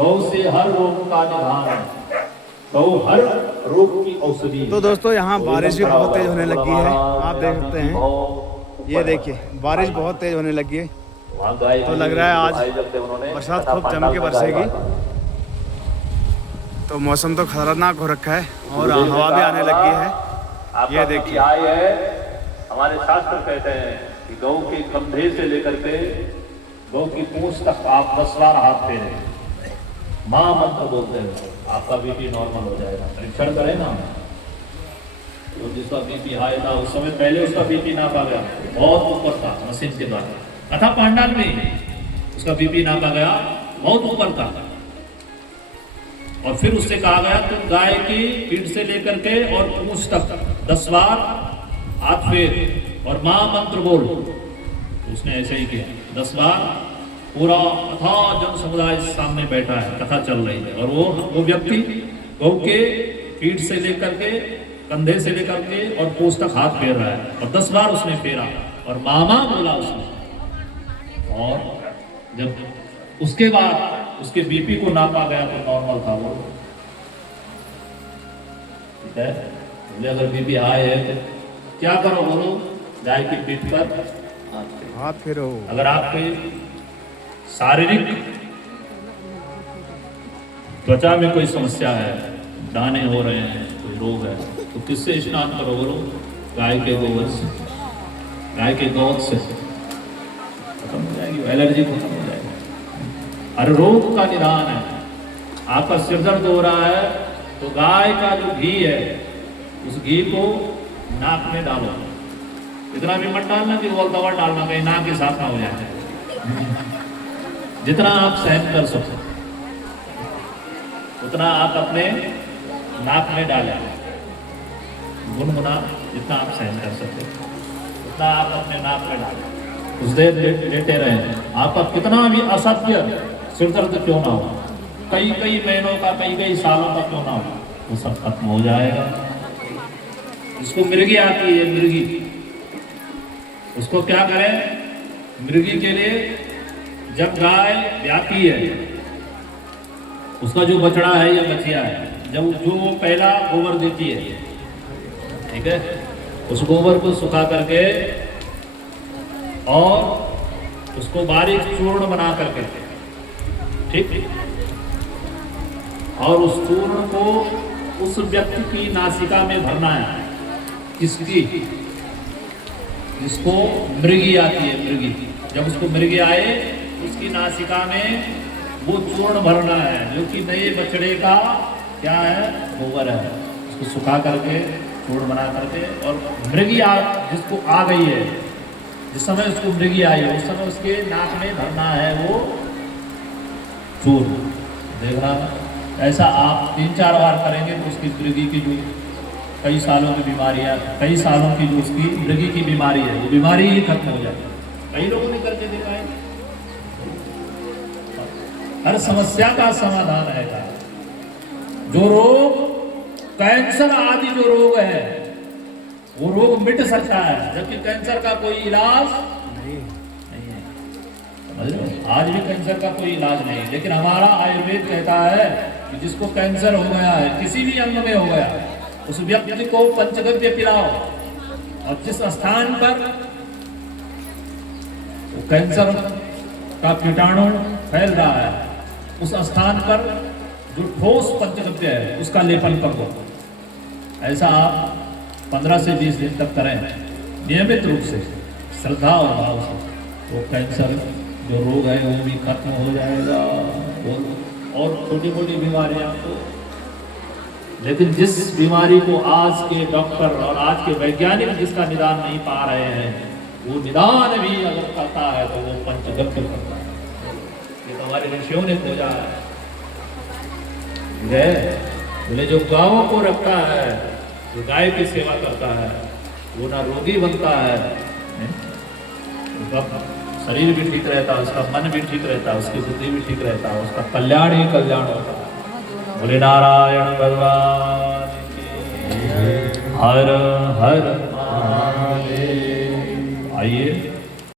गौ से हर रोग का निदान है, गौ हर रोग की औषधि। तो दोस्तों यहाँ बारिश भी बहुत तेज होने लगी है, आप देख सकते हैं। ये देखिए बारिश बहुत तेज होने लगी है, तो लग रहा है आज बरसात खूब जम के बरसेगी। तो मौसम तो खतरनाक हो रखा है और हवा भी आने लगी है। ये देखिए हमारे शास्त्र कहते हैं कि गौ के कंधे से लेकर के गौ की पूंछ तक आप 10 बार हाथ फेरे, मां मंत्र बोलते हैं, आपका बीपी नॉर्मल हो जाएगा। परीक्षण करें ना, तो जिसका बीपी हाई था उस समय पहले उसका बीपी नापा गया, बहुत ऊपर था मशीन के द्वारा, कथा पांडाल में उसका बीपी नापा गया, बहुत ऊपर था। और फिर उससे कहा गया तुम गाय की पीठ से लेकर के और पूंछ तक 10 बार हाथ फेर और मां मंत्र बोल। तो उसने ऐसे ही किया 10 बार। पूरा अथा जन समुदाय सामने बैठा है, कथा चल रही है, और वो व्यक्ति गौ के पीठ से लेकर के कंधे से लेकर के और पूंछ तक हाथ फेर रहा है, और 10 बार उसने फेरा और मामा बोला उसने। और जब उसके बाद उसके बीपी को नापा गया तो नॉर्मल था वो, ठीक है। बोले अगर बीपी हाई है तो क्या करो, बोलो गाय की पीठ पर हाथ फेरो। अगर आपके शारीरिक त्वचा में कोई समस्या है, दाने हो रहे हैं, कोई रोग है, तो किससे स्नान करो, बोलो गाय के गोबर से, गाय के गोद से खत्म हो जाएगी, एलर्जी खत्म हो जाएगी। हर रोग का निदान है। आपका सिर दर्द हो रहा है तो गाय का जो घी है उस घी को नाक में डालो, इतना भी मत डालना कि वो दवा डालना कहीं नाक के साथ ना हो जाए, जितना आप सहन कर सको उतना आप अपने नाक में डालें, गुनगुना जितना आप सहन कर सकते उतना आप अपने नाक में डालें, कुछ देर लेटे रहें। आपका कितना भी असत्य सिर दर्द क्यों ना हो, कई महीनों का, कई सालों का क्यों ना हो, वो सब खत्म हो जाएगा। इसको मृगी आती है, मृगी, उसको क्या करें, मृगी के लिए जब गाय ब्याती है, उसका जो बछड़ा है या बछिया है, जब जो पहला गोबर देती है, ठीक है, उस गोबर को सुखा करके और उसको बारीक चूर्ण बना करके, ठीक, और उस चूर्ण को उस व्यक्ति की नासिका में भरना है, किसकी, जिसको मृगी आती है, मृगी, जब उसको मृगी आए उसकी नासिका में वो चूर्ण भरना है, जो कि नए बछड़े का क्या है, गोबर है, उसको सुखा करके चूर्ण बना करके, और मृगी जिसको आ गई है, जिस समय उसको मृगी आई है उस समय उसके नाक में भरना है वो चूर्ण। देखना ऐसा आप 3-4 बार करेंगे तो उसकी मृगी की जो कई सालों की बीमारियां, कई सालों की जो उसकी मृगी की बीमारी है, वो बीमारी ही खत्म हो जाएगी। कई लोगों ने करके देखा है। हर समस्या का समाधान है। जो रोग, कैंसर आदि जो रोग है वो रोग मिट सकता है, जबकि कैंसर का कोई इलाज नहीं है। आज भी कैंसर का कोई इलाज नहीं, लेकिन हमारा आयुर्वेद कहता है कि जिसको कैंसर हो गया है, किसी भी अंग में हो गया, उस व्यक्ति को पंचगव्य पिलाओ, और जिस स्थान पर कैंसर का कीटाणु फैल रहा है उस स्थान पर जो ठोस पंचगव्य है उसका लेपन कर दो। ऐसा आप 15 से 20 दिन तक करें नियमित रूप से, श्रद्धा और भाव से, तो कैंसर जो रोग है वो भी खत्म हो जाएगा। और छोटी मोटी बीमारियां तो, लेकिन जिस बीमारी को आज के डॉक्टर और आज के वैज्ञानिक जिसका निदान नहीं पा रहे हैं, वो निदान भी अगर करता है तो वो पंचगव्य करता है। ये तो हमारे ऋषियों ने खोजा है। बोले जो गायों को रखता है, जो गाय की सेवा करता है, वो ना रोगी बनता है, उसका शरीर भी ठीक रहता है, उसका मन भी ठीक रहता है, उसकी बुद्धि भी ठीक रहता है, उसका कल्याण ही कल्याण होता है। बोले नारायण भगवान हर हर महादेव। आइए